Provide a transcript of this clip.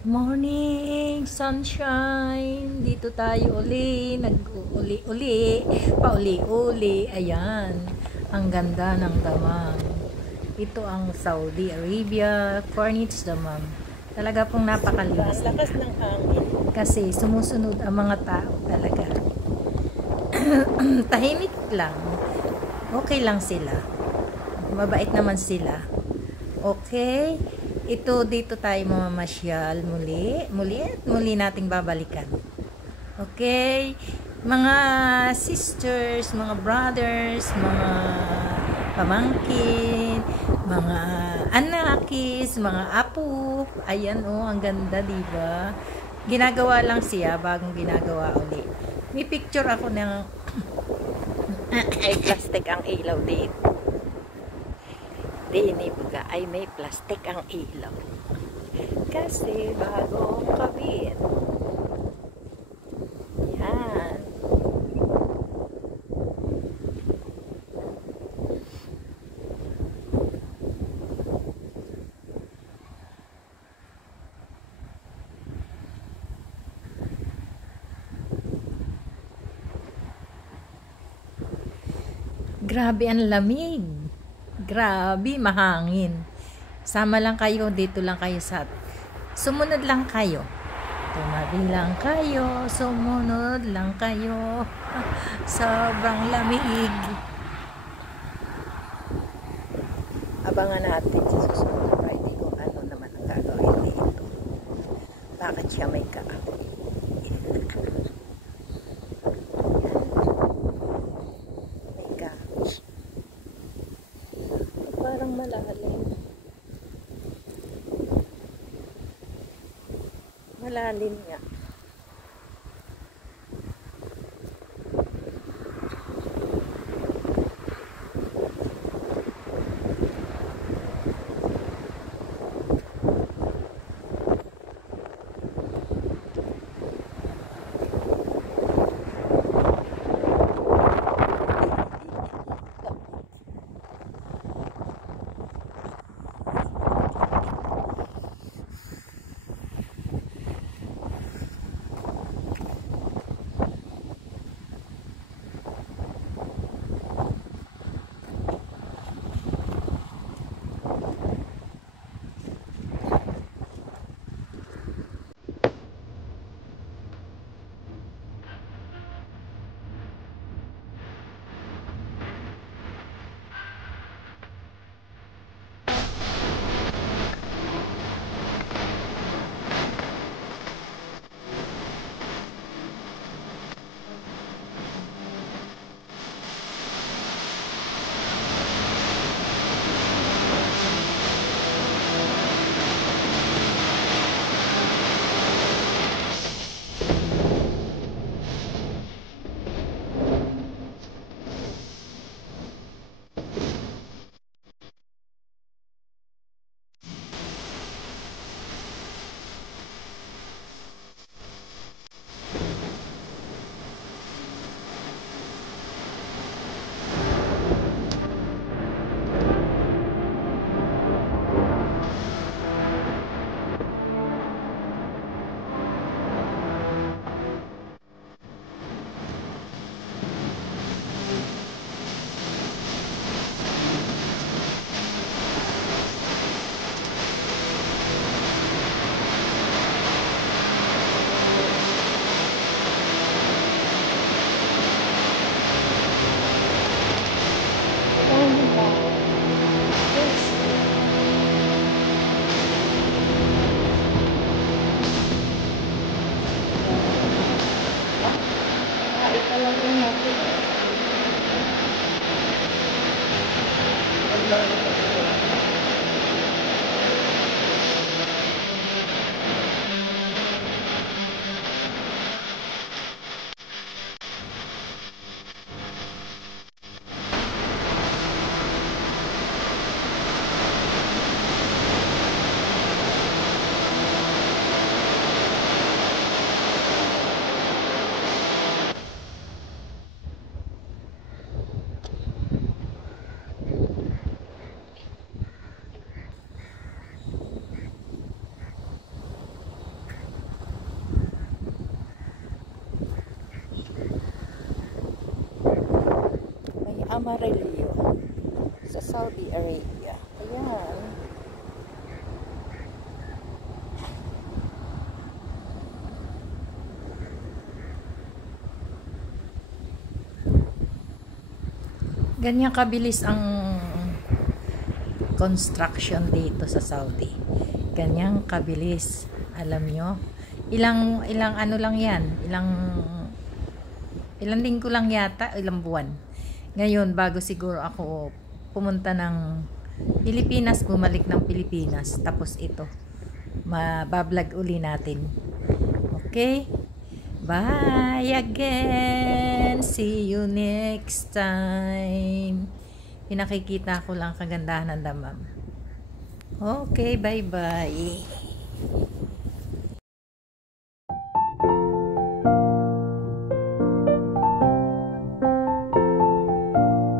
Morning, sunshine. Dito tayo uli, nag-uli-uli, pauli-uli. Ayan, ang ganda ng damam. Ito ang Saudi Arabia, Corniche damam. Talaga pong napakalinis. Ang lakas ng hangin. Kasi sumusunod ang mga tao talaga. Tahimik lang. Okay lang sila. Mabait naman sila. Okay? Ito, dito tayo mamamasyal muli nating babalikan. Okay? Mga sisters, mga brothers, mga pamangkin, mga anakis, mga apo. Ayan ang ganda, diba? Ginagawa lang siya, bagong ginagawa uli. May picture ako ng Ay, plastic ang ilaw dito. Dinibaga ay may plastic ang ilaw. Kasi bagong kabit. Yan. grabe ang lamig. Grabe, mahangin. Sama lang kayo, dito lang kayo sumunod lang kayo. Tumabi lang kayo, sumunod lang kayo. Sobrang lamig. Abangan natin sa susunod na Friday kung ano naman ang gagawin dito. Bakit siya may kaapoy? May kaapoy. Parang malalim. Malalim nga. Camarillo sa Saudi Arabia. Ayan. Ganyan kabilis ang construction dito sa Saudi. Ganyan kabilis. Alam nyo, ilang ano lang yan, ilang linggo lang yata, ilang buwan. Ngayon, bago siguro ako pumunta ng Pilipinas, bumalik ng Pilipinas, tapos ito, mabablog uli natin. Okay? Bye again! See you next time! Pinakikita ko lang kagandahan ng damam. Okay, bye-bye!